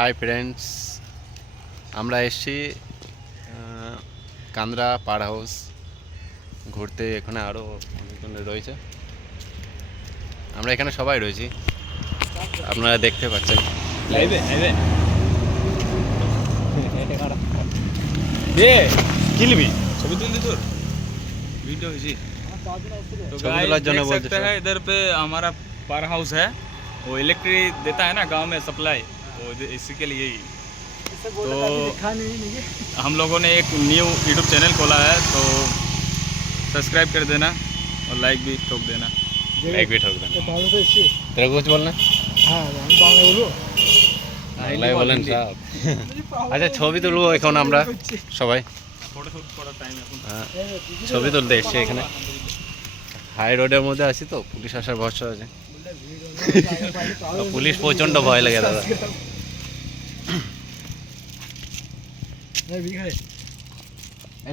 hi friends আমরা এসছি কান্দ্রা পার house ঘুরতে এখানে আরও অনেকজন রয়েছে আমরা এখানে সবাই রয়েছি আপনারা দেখতে পাচ্ছেন এদের পে তুলতে পার হাউস হ্যাঁ ও ইলেকট্রিক দেতা हैं इधर पे हमारा पावर ওদে এসিকল ইই তো তো কথা লিখা নেই নিয়ে আমরা লোগোনে এক নিউ ইউটিউব চ্যানেল খোলা হয় তো সাবস্ক্রাইব করে দেনা আর লাইক ভি স্টক দেনা লাইক ভি ঠাকুর দেনা ভালো তোছি ত্রিভুজ বল না হ্যাঁ আমি তোমকে বলু লাইভ বলেন স্যার আচ্ছা ছবি তুলবো এখন আমরা সবাই ফটোশুট করার টাইম এখন ছবি তুল দেছে এখানে হাই রোডের মধ্যে আসি তো পুলিশ আসার ভয় আছে পুলিশ পৌঁছন দা ভয় লাগি দাদা 来，比开。